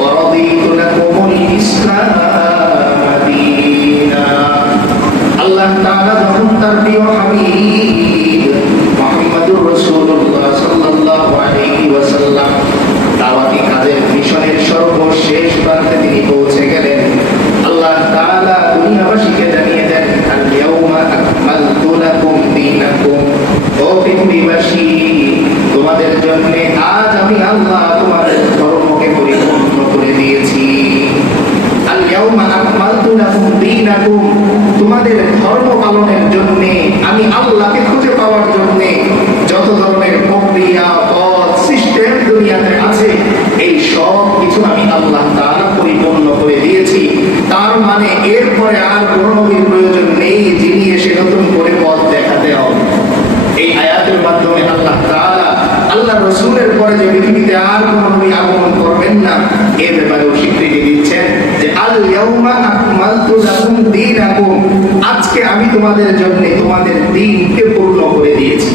ورضيت لكم الإسلام دينا আল্লাহ তাআলা যখন তার প্রিয় হাবিব মুহাম্মদুর রাসূলুল্লাহ সাল্লাল্লাহু আলাইহি ওয়াসাল্লাম দাওয়াতি কাজের মিশনের সর্বশেষ প্রান্তে তিনি পৌঁছে গেলেন, আল্লাহ তাআলা দুনিয়াবাসীকে জানিয়ে দেন, আল ইয়াউমা আকমালতু লাকুম দীনাকুম, ও পৃথিবীবাসী তোমাদের জন্য আজ আমি আল্লাহ তোমাদের ধর্মকে পরিপূর্ণ করে দিয়েছি। আল ইয়াউমা আকমালতু লাকুম দীনাকুম, তোমাদের ধর্ম পালনের জন্য আমি আল্লাহকে খুঁজে পাওয়ার জন্য যত ধরনের প্রক্রিয়া পথ সিস্টেম দুনিয়াতে আছে এই সব কিছু আমি আল্লাহ তাআলা পরিপূর্ণ করে দিয়েছি। তার মানে এরপরে আর কোন নবীর প্রয়োজন নেই যিনি এসে নতুন করে পথ দেখাতে হবে। এই আয়াতের মাধ্যমে আল্লাহ তাআলা আল্লাহ রাসূলের পরে যে পৃথিবীতে আর কোন নবী আগমন করবেন না এর ব্যাপারেও স্বীকৃতি দিচ্ছেন যে আল ইয়াউমা আকমালতু লাকুম দীনাকুম, আজকে আমি তোমাদের জন্য তোমাদের দ্বীনকে পূর্ণ করে দিয়েছি।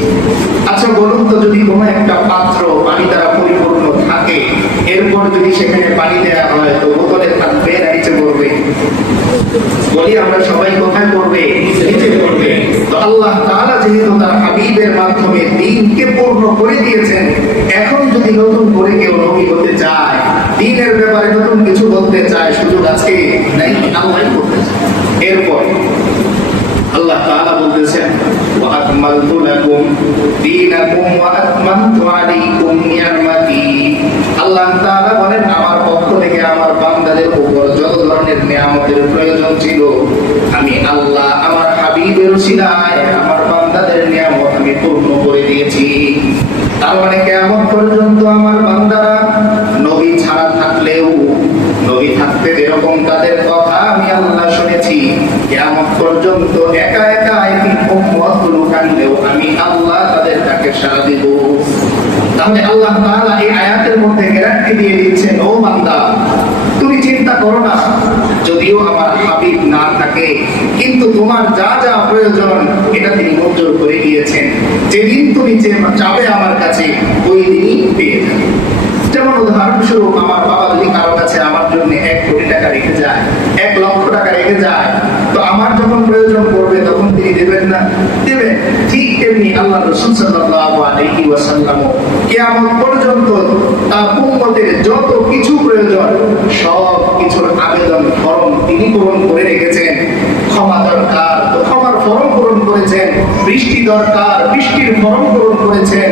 আচ্ছা বলুন তো, যদি কোনো একটা পাত্র পানি দ্বারা পরিপূর্ণ থাকে এরপর যদি সেখানে পানি দেওয়া হয় তো বোতলে থাকবে না নিচে পড়বে? বলি আমরা সবাই কোথায় পড়বে? নিচে পড়বে। তো আল্লাহ তাআলা যেহেতু তার হাবিবের মাধ্যমে দ্বীনকে পূর্ণ করে দিয়েছেন, এখন যদি নতুন করে কেউ নবী হতে চায়, দ্বীনের ব্যাপারে নতুন কিছু বলতে চায়, সুযোগ আছে নাই? আল্লাহই বলতেছেন। এরপর আল্লাহ তাআলা বলতেছেন, ওয়া আকমালতু লাকুম দীনাকুম ওয়া আতমামতু আলাইকুম নি'মাতি। আল্লাহ তাআলা বলেন, আমার পক্ষ থেকে আমার বান্দাদের উপর যত ধরনের নিয়ামতের প্রয়োজন ছিল আমি আল্লাহ আমার হাবিবের উসিলায় আমার বান্দাদের নিয়ামত আমি পূর্ণ করে দিয়েছি। তার মানে কিয়ামত পর্যন্ত আমার বান্দারা নবী ছাড়া থাকলেও, নবী থাকতে যেরকম তাদের কথা আমি আল্লাহ শুনেছি, কিয়ামত পর্যন্ত একা একা একটি উম্মত লুকানলেও আমি আল্লাহ তাদের ডাকে সাড়া দিব। তাহলে আল্লাহ তাআলা এই আয়াতের মধ্যে গ্যারান্টি দিয়ে দিচ্ছেন, ও বান্দা তুমি চিন্তা করো না, যদিও আমার হাবিব না থাকে কিন্তু তোমার যা যা প্রয়োজন এটা তিনি মঞ্জুর করে দিয়েছেন। যেদিন তুমি যাবে আমার কাছে ওই দিনই পেয়ে যাবে। যেমন উদাহরণস্বরূপ, আমার বাবা যদি কারো কাছে আমার জন্য 1 কোটি টাকা রেখে যায়, 1 লক্ষ টাকা রেখে যায়, তো আমার যখন প্রয়োজন পড়বে তখন তিনি দেবেন না? দেবেন। ঠিক তেমনি আল্লাহ রাসূল সাল্লাল্লাহু আলাইহি ওয়াসাল্লাম কিয়ামত পর্যন্ত তার উম্মতের যত কিছু প্রয়োজন সব কিছুর আবেদন ফরম তিনি পূরণ করে রেখেছেন। ক্ষমা দরকার তো ক্ষমার ফরম পূরণ করেছেন, বৃষ্টি দরকার বৃষ্টির ফরম পূরণ করেছেন,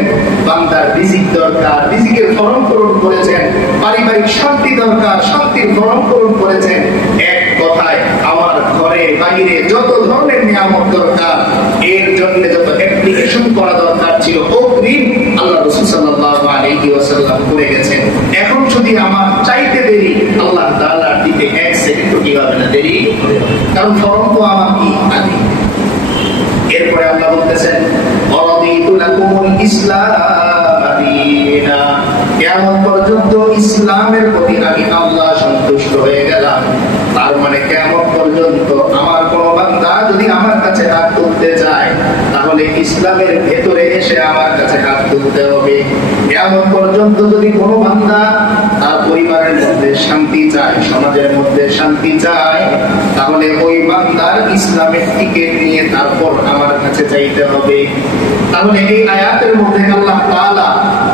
বান্দার রিজিক দরকার রিজিকের ফরম পূরণ করেছেন, পারিবারিক শান্তি দরকার শান্তির ফরম পূরণ করেছেন। এক কথায় আমার ঘরে বাইরে যত ধরনের নিয়ামত দরকার এর জন্য যত অ্যাপ্লিকেশন করা দরকার ছিল অগ্রিম আল্লাহ রাসূল সাল্লাল্লাহু আলাইহি ওয়াসাল্লাম করে গেছেন। এখন যদি আমার চাইতে দেরি, আল্লাহ তাআলা দিতে 1 সেকেন্ড কি হবে না, দেরি, কারণ ফরম তো আমার কি আদি। এরপরে আল্লাহ বলতেছেন, ওয়ারাদিতু লাকুমুল ইসলাম দীনা, কিয়ামত পর্যন্ত ইসলামের প্রতি আমি আল্লাহ সন্তুষ্ট হয়ে গেলাম। তার মানে কিয়ামত পর্যন্ত আমার কোন বান্দা যদি আমার কাছে হাত তুলতে চায় তাহলে ইসলামের ভেতরে এসে আমার কাছে হাত তুলতে হবে। কিয়ামত পর্যন্ত যদি কোনো বান্দা তার পরিবারের মধ্যে শান্তি চায়, সমাজের মধ্যে শান্তি চায়, তাহলে ওই বান্দার ইসলামের টিকেট নিয়ে তারপর আমার কাছে চাইতে হবে। তাহলে এই আয়াতের মধ্যে আল্লাহ তাআলা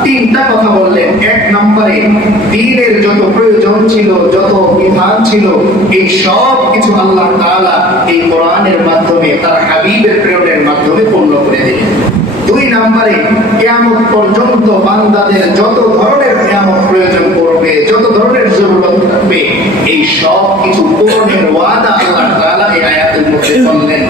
3টা কথা বললেন। 1 নম্বরে দ্বীনের যত প্রয়োজন ছিল, যত বিধান ছিল এই সব কিছু আল্লাহ তাআলা এই কোরআনের মাধ্যমে তার হাবিবের প্রেরণের মাধ্যমে পূর্ণ করে দিলেন। 2 নম্বরে কিয়ামত পর্যন্ত বান্দাদের যত ধরনের নিয়ামত প্রয়োজন পড়বে, যত ধরনের জরুরত থাকবে এই সব কিছু পূরণের ওয়াদা আল্লাহ তাআলা এই আয়াতের মধ্যে বললেন।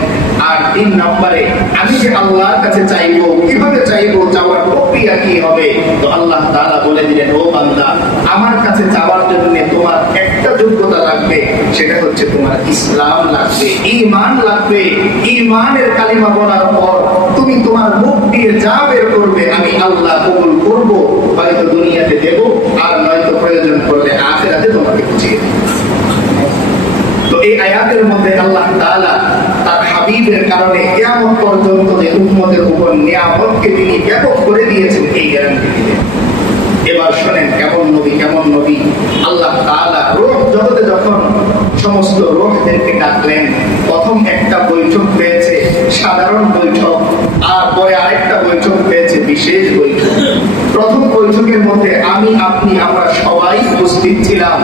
আর 3 নম্বরে আমি যে আল্লাহর কাছে চাইবো, কিভাবে চাইবো, চাওয়ার প্রক্রিয়া কি হবে, তো আল্লাহ তাআলা বলে দিলেন, ও বান্দা আমার কাছে চাওয়ার জন্য তোমার একটা যোগ্যতা লাগবে, সেটা হচ্ছে তোমার ইসলাম লাগবে, ঈমান লাগবে। ঈমানের কালিমা বলার পর তুমি তোমার মুখ দিয়ে যা বের করবে আমি আল্লাহ কবুল করব, হয়তো দুনিয়াতে দেব আর নয়তো প্রয়োজন পড়লে আখিরাতে তোমাকে বুঝিয়ে দেব। তো এই আয়াতের মধ্যে আল্লাহ তাআলা তার হাবিবের কারণে কিয়ামত পর্যন্ত যে উম্মতের উপর নিয়ামতকে তিনি ব্যাপক করে দিয়েছেন এই গ্যারান্টি দিলেন। এবার শুনেন কেমন নবী আল্লাহ তাআলা ওদেরকে ডাকলেন। প্রথম একটা বৈঠক পেয়েছে সাধারণ বৈঠক, আর পরে আরেকটা বৈঠক পেয়েছে বিশেষ বৈঠক। প্রথম বৈঠকের মধ্যে আমি আপনি আমরা সবাই উপস্থিত ছিলাম,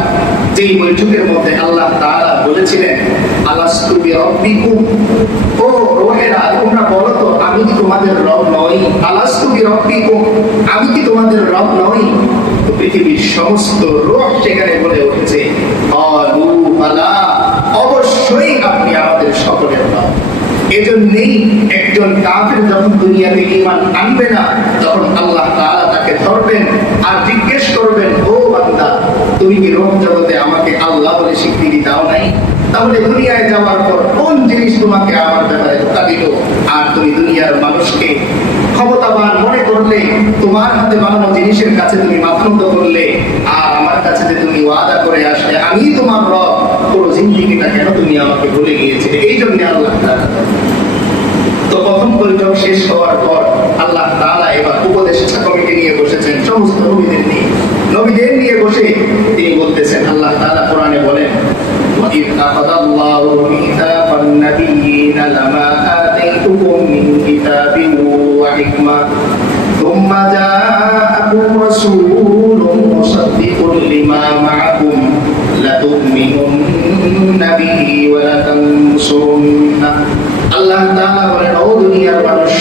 যেই বৈঠকের মধ্যে আল্লাহ তাআলা বলেছিলেন আলাস্তু বিরাব্বিকুম, ও রোহেরা তোমরা বলো তো আমি কি তোমাদের রব নই? আলাস্তু বিরাব্বিকুম, আমি কি তোমাদের রব নই? তো পৃথিবীর সমস্ত রূহ সেখানে বলে উঠেছে ক্বালু বালা, অবশ্যই আপনি আমাদের সকলের রব। এজন্যই একজন কাফের যখন দুনিয়াতে ঈমান আনবে না, তখন আল্লাহ তাআলা তাকে ধরবেন আর জিজ্ঞেস করবেন, ও বান্দা তুমি কি রূহ জগতে আমাকে আল্লাহ বলে স্বীকৃতি দাও নাই? তাহলে দুনিয়ায় যাওয়ার পর কোন জিনিস তোমাকে আমার ব্যাপারে ধোঁকা দিল? আর তুমি দুনিয়ার মানুষকে ক্ষমতাবান মনে করলে, তোমার হাতে বানানো জিনিসের কাছে তুমি মাথা নত করলে, আর আমার কাছে যে তুমি ওয়াদা করে আসলে আমি তোমার রব, পুরো জিন্দেগিটা কেন তুমি আমাকে ভুলে গিয়েছিলে? এই জন্য আল্লাহ তাআলা। তো প্রথম বৈঠক শেষ হওয়ার পর আল্লাহ তাআলা এবার উপদেষ্টা কমিটি নিয়ে বসেছেন, সমস্ত নবীদের নিয়ে বসে তিনি বলতেছেন, আল্লাহ তাআলা কোরআনে বলেন وَإِذْ أَخَذَ اللَّهُ مِيثَاقَ النَّبِيِّينَ لَمَا آتَيْتُكُم مِّن كِتَابٍ وَحِكْمَةٍ ثُمَّ جَاءَكُمْ رَسُولٌ مُصَدِّقٌ لِّمَا مَعَكُمْ لَتُؤْمِنُنَّ بِهِ وَلَتَنصُرُنَّهُ। আল্লাহ তাআলা বলেন, ও দুনিয়ার মানুষ